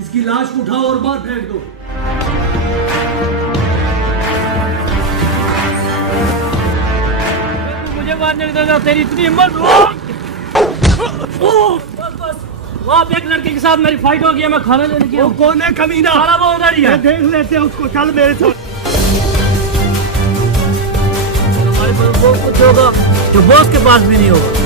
इसकी लाश को उठाओ और बाहर फेंक दो। मुझे मारने देगा, तेरी इतनी हिम्मत? बस बस, वहाँ पे एक लड़के के साथ मेरी फाइट हो गई है, मैं खाना लेने गया। वो कौन है कमीना? साला वो उधर ही है। देख लेते हैं उसको, चल मेरे साथ। हमारे पास वो कुछ होगा जो बॉस के पास भी नहीं होगा।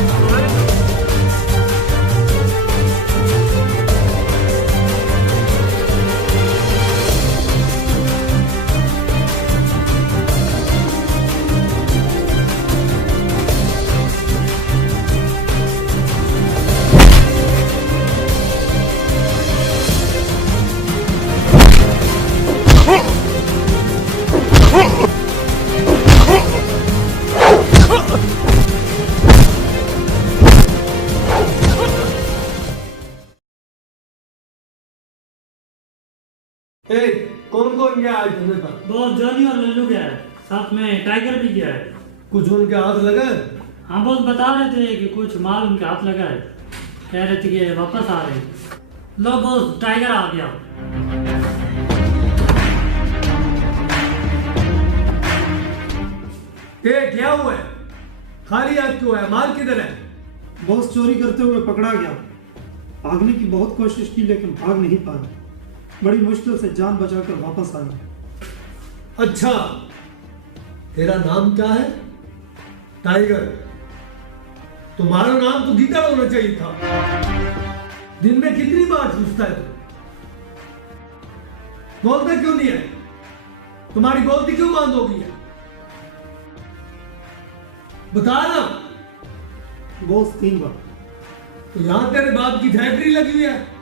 कौन कौन गया आज तुम्हें पास? बॉस जॉनी और लल्लू गया है, साथ में टाइगर भी गया है। कुछ उनके हाथ लगा? हाँ बॉस बता रहे थे कि कुछ माल उनके हाथ लगा है, कह रहे थे कि वापस आ रहे। लो बॉस, टाइगर आ गया। क्या हुआ है? खाली हाथ क्यों है? माल किधर है? बॉस चोरी करते हुए पकड़ा गया। भागने की बहुत कोशिश की लेकिन भाग नहीं पाया। बड़ी मुश्किल से जान बचाकर वापस आया। अच्छा, तेरा नाम क्या है? टाइगर। तुम्हारा नाम तो गीता होना चाहिए था। दिन में कितनी बार पूछता है तू? बोलता क्यों नहीं है? तुम्हारी बोलती क्यों बंद हो गई है? बता ना। बॉस 3 बार। तो यहां तेरे बाप की फैक्ट्री लगी हुई है।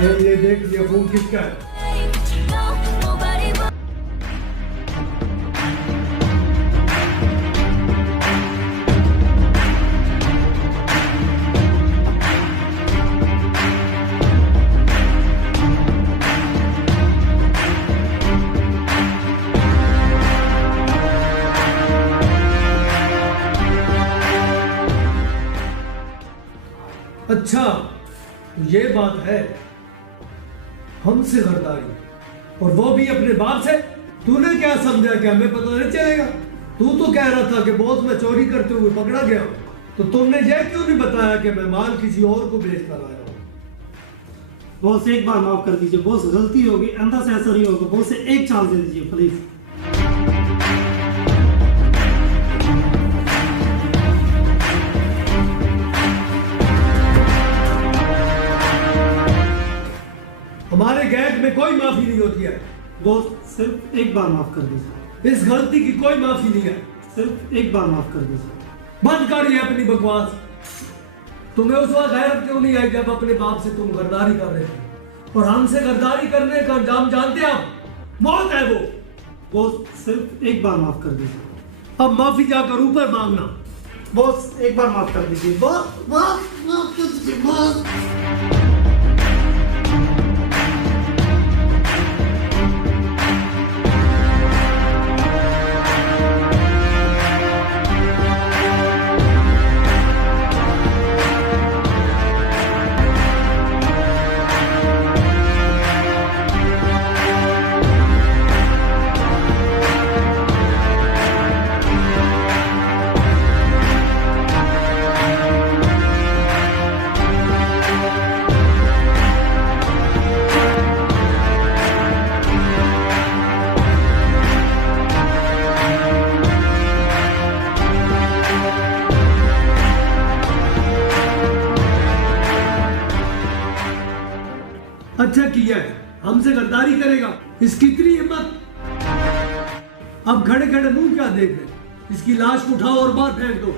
ये देख, ये फोन किसका है? अच्छा, तो ये बात है, हमसे गद्दारी, और वो भी अपने बाप से। तूने क्या समझा कि हमें पता नहीं चलेगा? तू तो कह रहा था कि बॉस मैं चोरी करते हुए पकड़ा गया, तो तुमने ये क्यों नहीं बताया कि मैं माल किसी और को बेच कर आया हूं? बॉस एक बार माफ कर दीजिए। बॉस गलती होगी, अंदर से ऐसा नहीं होगा। बॉस से एक चांस दे दीजिए प्लीज। हमारे गैंग में कोई माफी नहीं होती है। बॉस सिर्फ एक बार माफ कर दीजिए। इस गलती की कोई माफी नहीं है। सिर्फ एक बार माफ कर दीजिए। बंद कर ये अपनी बकवास। तुम्हें उस वक्त गैरत क्यों नहीं आई जब अपने बाप से तुम गद्दारी कर रहे थे? और हमसे गद्दारी करने का अंजाम जानते हैं आप? मौत है वो। बॉस सिर्फ एक बार माफ कर दीजिए। अब माफी जाकर ऊपर मांगना। बॉस एक बार माफ कर दीजिए। बॉस माफ कर दीजिए बॉस। अच्छा किया है, हमसे गद्दारी करेगा, इसकी इतनी हिम्मत। अब खड़े खड़े मुंह क्या देख रहे? इसकी लाश को उठाओ और बाहर फेंक दो।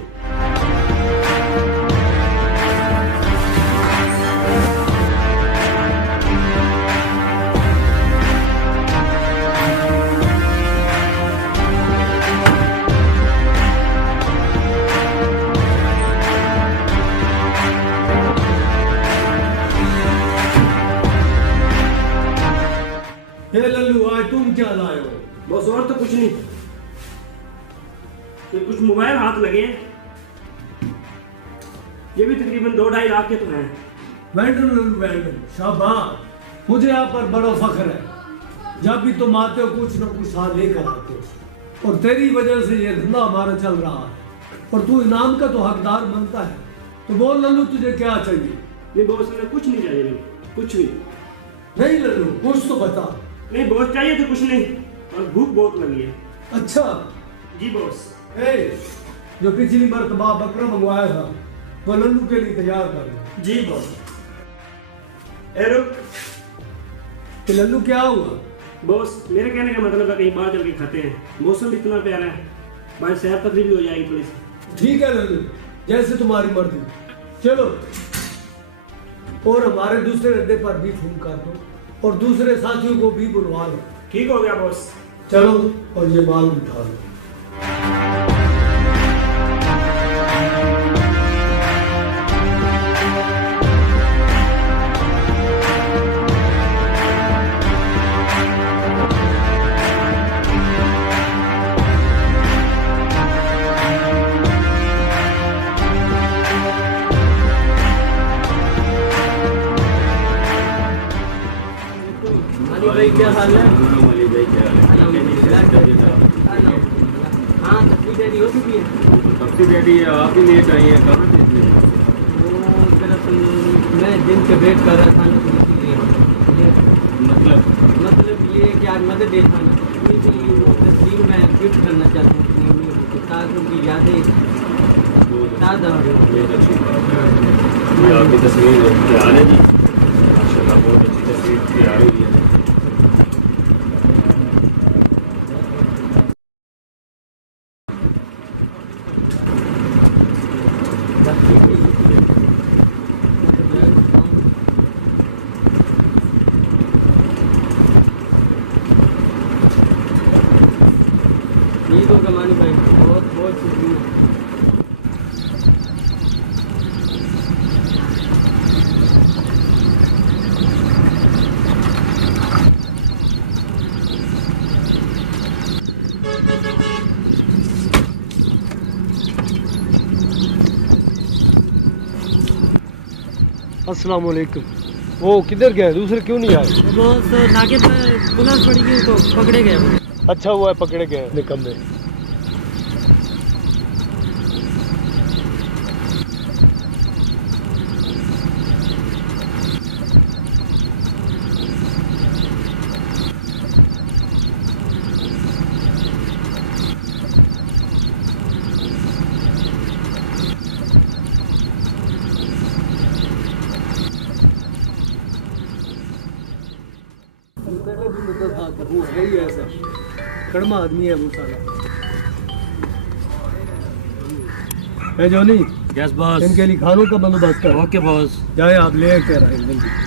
हे लल्लू, आज तुम क्या लाए हो? बस और तो कुछ नहीं, ये कुछ मोबाइल हाथ लगे हैं। ये भी तकरीबन 2-2.5 लाख के तो हैं। वेंडन शाबाश, मुझे आप पर बड़ा फख्र है। जब भी तुम आते हो कुछ न कुछ साथ लेकर आते हो, और तेरी वजह से ये धंधा हमारा चल रहा है, और तू इनाम का तो हकदार बनता है। तो बोल लल्लू, तुझे क्या चाहिए? नहीं बॉस, मुझे कुछ नहीं चाहिए, नहीं कुछ भी नहीं लल्लू, कुछ तो बता। नहीं बॉस, चाहिए तो कुछ नहीं, और भूख बहुत लगी है। अच्छा जी बॉस। जो पिछली मरतबा बकरा मंगवाया था वो लल्लू के लिए तैयार कर। जी बॉस। ए रुक। कि लल्लू क्या हुआ? बॉस, मेरे कहने का मतलब है कहीं बाहर चल के खाते हैं, मौसम भी इतना प्यारा है, भाई सैर तकरीब भी हो जाएगी थोड़ी सी। ठीक है लल्लू, जैसे तुम्हारी मर्जी, चलो। और हमारे दूसरे अड्डे पर भी फोन कर दो, और दूसरे साथियों को भी बुलवा लो। ठीक हो गया बॉस। चलो, और ये माल उठा लो। भाई क्या हाल है? अली भाई क्या हाल है? हाँ सब्जी रेडी हो चुकी है। सब्जी रेडी है, आप ही लेट आई हैं, कहाँ थे इतनी देर से? वो दरअसल मैं दिन के वेट कर रहा था ना, तो इसीलिए मतलब ये कि आज मदर डे था ना, इसलिए वो तस्वीर मैं गिफ्ट करना चाहता हूँ अपनी उम्मीद को, ताकि उनकी यादें ताज़ा हो जाए। ये अच्छी बात है। ये आपकी तस्वीर तैयार है जी, माशाल्लाह बहुत अच्छी तस्वीर तैयार हुई है। ठीक होगा मानी भाई, बहुत बहुत शुक्रिया। अस्सलाम वालेकुम। वो किधर गए? दूसरे क्यों नहीं आए? वो तो नाके पर पुलिस पड़ी गई तो पकड़े गए वो। अच्छा हुआ है पकड़े गए निकम्मे। वो है ही ऐसा कड़मा आदमी है वो सारा। है जॉनी, यस बॉस। इनके लिए खानों का बंदोबस्त कर। Okay boss. जाए आप ले के रहे हैं जल्दी।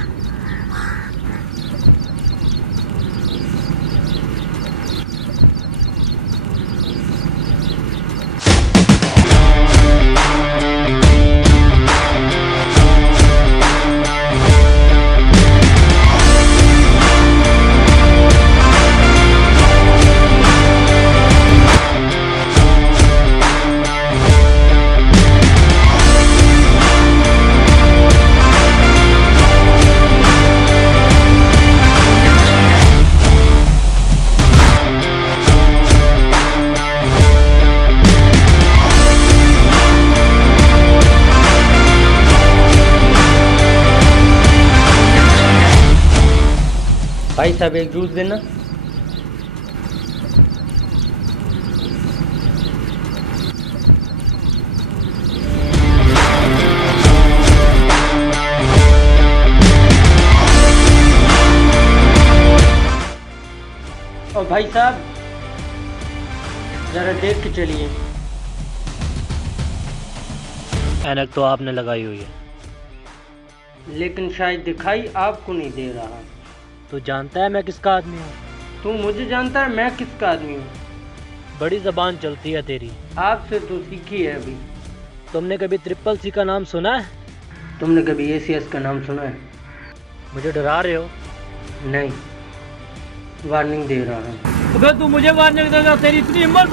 भाई साहब एक जूस देना। और भाई साहब जरा देख के चलिए। ऐनक तो आपने लगाई हुई है, लेकिन शायद दिखाई आपको नहीं दे रहा। तो जानता है मैं किसका आदमी हूँ? तू मुझे जानता है मैं किसका आदमी हूँ? बड़ी जबान चलती है तेरी। आपसे तो सीखी है अभी। तुमने कभी ट्रिपल सी का नाम सुना है? तुमने कभी ACS का नाम सुना है? मुझे डरा रहे हो? नहीं, वार्निंग दे रहा हूँ। अगर तू मुझे वार्निंग देगा, तेरी इतनी हिम्मत?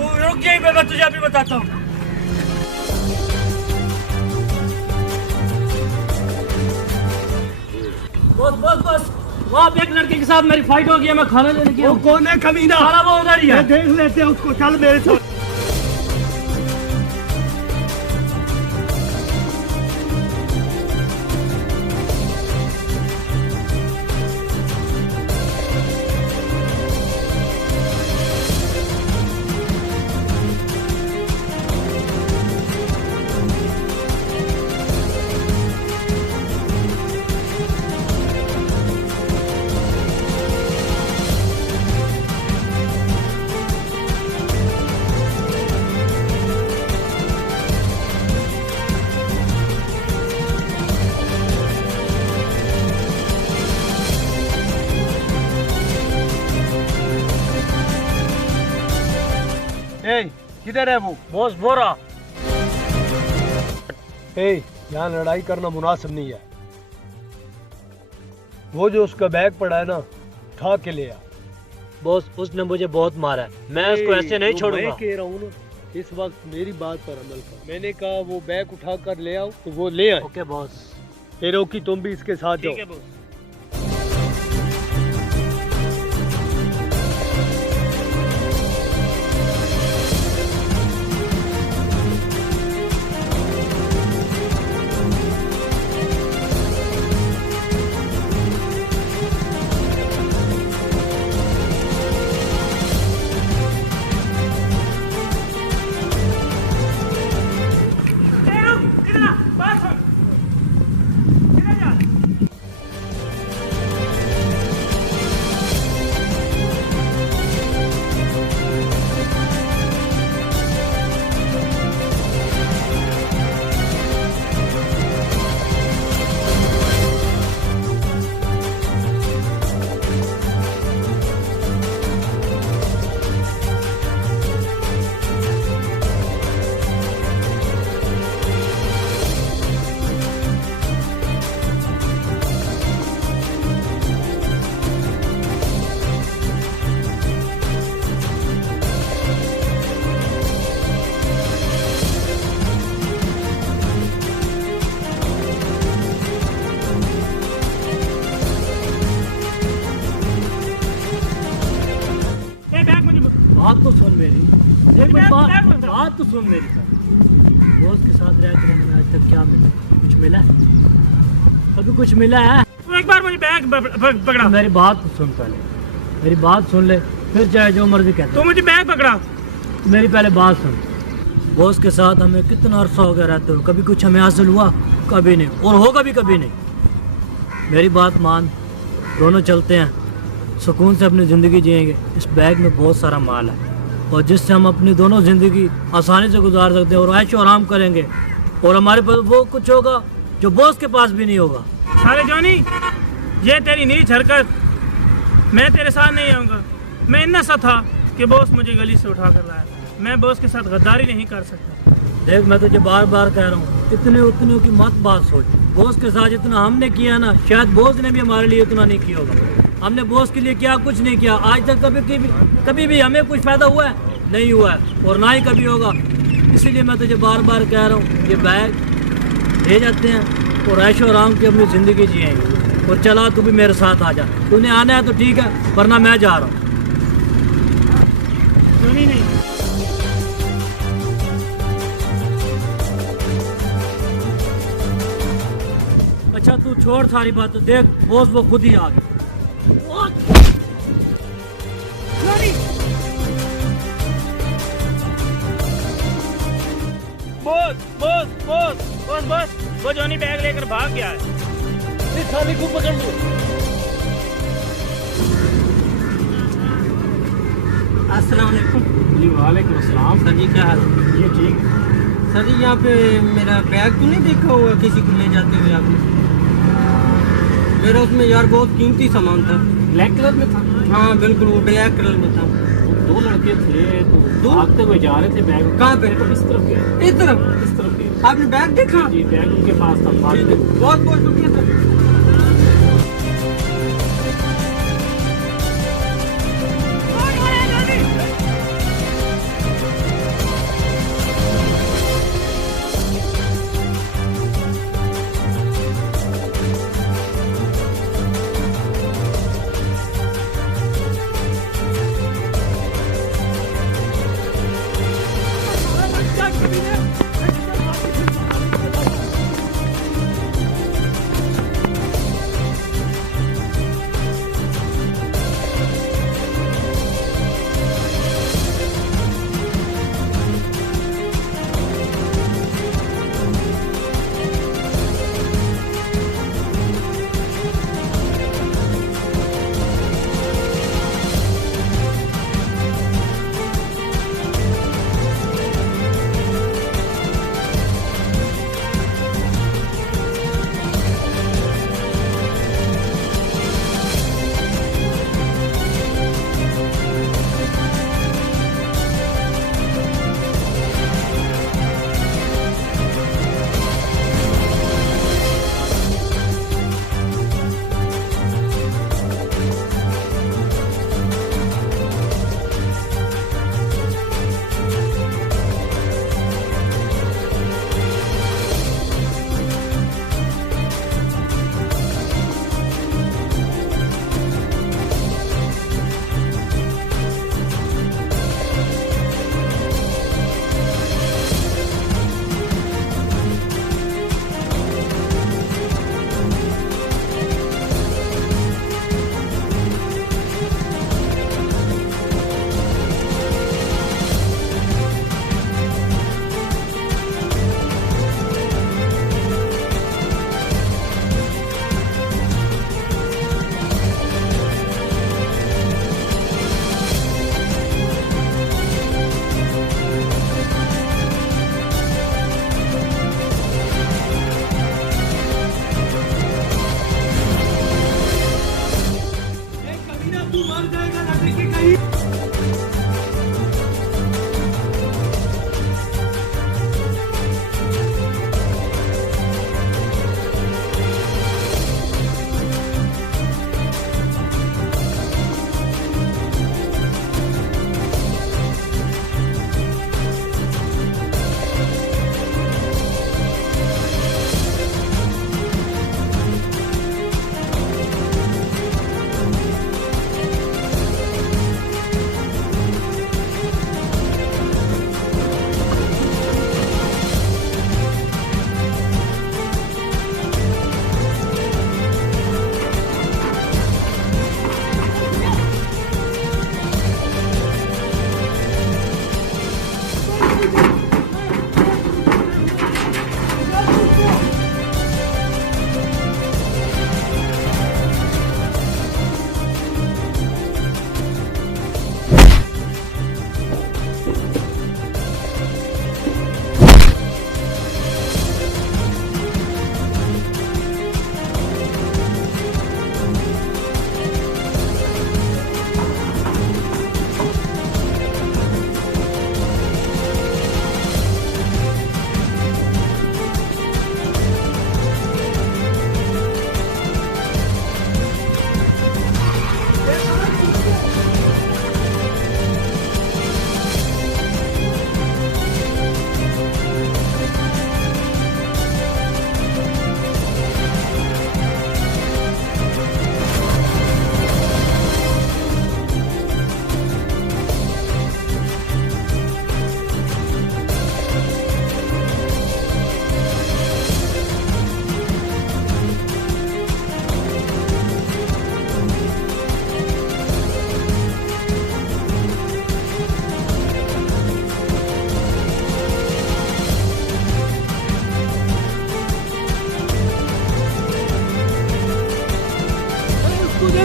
तू रुक यहीं पे, मैं तुझे अभी बताता हूँ। बस बस बस, वहाँ पे एक लड़के के साथ मेरी फाइट हो गई है, मैं खाना लेने गया वो हूँ। कौन है कमीना? सारा वो उधर ही है। देख लेते हैं उसको, चल मेरे साथ। किधर है वो? बॉस बोरा। यहाँ लड़ाई करना मुनासिब नहीं है। वो जो उसका बैग पड़ा है ना, उठा के ले आ। बॉस उसने मुझे बहुत मारा है, मैं उसको ऐसे नहीं छोड़ूंगा। मैं कह रहा हूँ ना, इस वक्त मेरी बात पर अमल कर। मैंने कहा वो बैग उठा कर ले आओ, तो वो ले आए। Okay boss. फिर की तुम भी इसके साथ जाओ। ठीक है बॉस। बात तो सुन मेरी, देख बात तो सुन मेरी। सर बॉस के साथ रह कर हमें आज तक क्या मिला? कुछ मिला है? अभी कुछ मिला है? तू एक बार मुझे बैग पकड़ा। मेरी बात तो सुन पहले, मेरी बात सुन ले, फिर चाहे जो मर्जी कहते। तू मुझे बैग पकड़ा। मेरी पहले बात सुन। बॉस के साथ हमें कितना अरसा हो गया रहते हो, कभी कुछ हमें हासिल हुआ? कभी नहीं, और होगा भी कभी नहीं। मेरी बात मान, दोनों चलते हैं, सुकून से अपनी ज़िंदगी जिएंगे। इस बैग में बहुत सारा माल है और जिससे हम अपनी दोनों ज़िंदगी आसानी से गुजार सकते हैं और ऐशो आराम करेंगे, और हमारे पास वो कुछ होगा जो बॉस के पास भी नहीं होगा। साले जॉनी, ये तेरी नीच हरकत, मैं तेरे साथ नहीं आऊँगा। मैं इतना सा था कि बॉस मुझे गली से उठा कर लाया। मैं बॉस के साथ गद्दारी नहीं कर सकता। देख मैं तुझे बार बार कह रहा हूँ, इतने उतने की मत बात सोच। बॉस के साथ इतना हमने किया ना, शायद बॉस ने भी हमारे लिए इतना नहीं किया होगा। हमने बॉस के लिए क्या कुछ नहीं किया आज तक। कभी भी हमें कुछ फ़ायदा हुआ है? नहीं हुआ है, और ना ही कभी होगा। इसीलिए मैं तुझे बार बार कह रहा हूँ, ये बैग ले जाते हैं और ऐशो आराम की अपनी ज़िंदगी जिएंगे। और चला तू भी मेरे साथ आ जा। तूने आना है तो ठीक है, वरना मैं जा रहा हूँ। नहीं, अच्छा तू छोड़ सारी बात, देख बॉस वो खुद ही आ गया। बस वो जॉनी बैग लेकर भाग गया है। इस साले को पकड़ लो। अस्सलाम वालेकुम। जी वालेकुम अस्सलाम। सर जी क्या हाल है? ये ठीक। सर जी यहाँ पे मेरा बैग तो नहीं देखा हुआ किसी को ले जाते हुए आपने? मेरा उसमें यार बहुत कीमती सामान था। ब्लैक कलर में था? हाँ बिल्कुल, वो ब्लैक कलर में था। दो लड़के थे तो दो? भागते हुए जा रहे थे। बैग कहाँ पे? तो इस तरफ गए। इस तरफ? इस तरफ गए। आपने बैग देखा? जी बैग उनके पास था। बहुत बहुत शुक्रिया सर।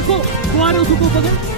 देखो वो आ रहे उसको पकड़।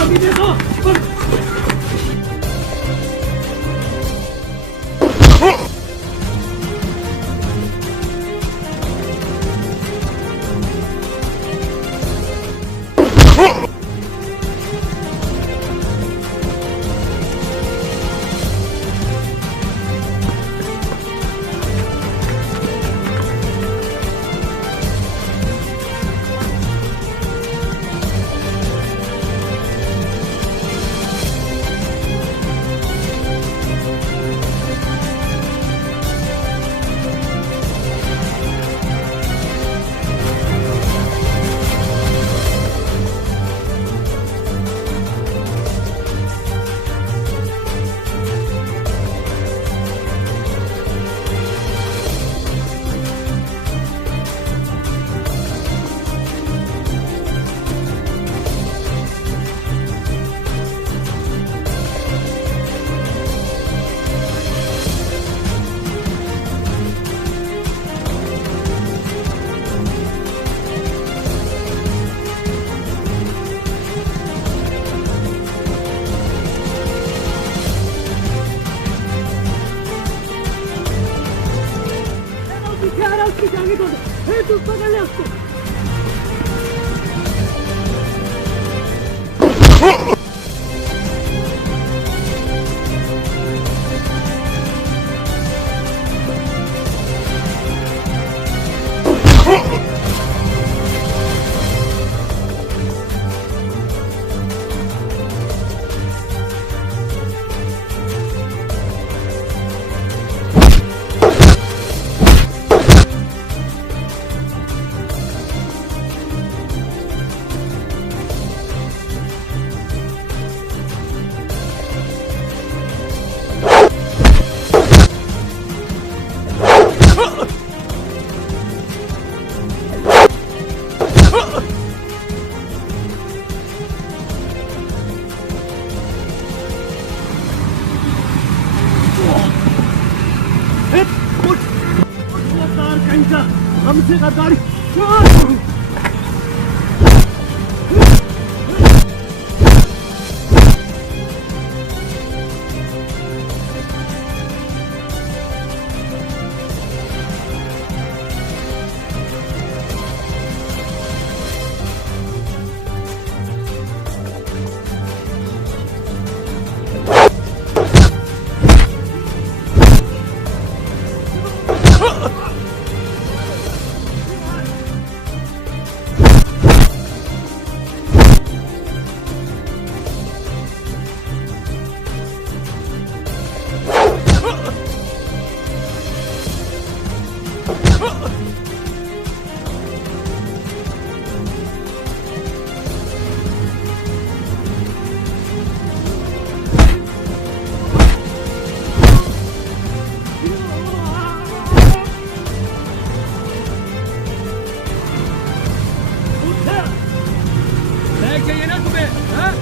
कभी देखो तू पकड़ ले उसको। हमसे गद्दारी बैग चाहिए ना तुम्हें? हाँ?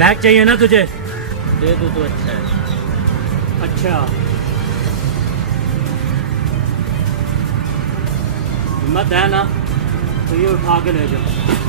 बैग चाहिए ना तुझे? दे दो तो अच्छा है। अच्छा, हिम्मत है ना तो ये उठा के ले जाओ।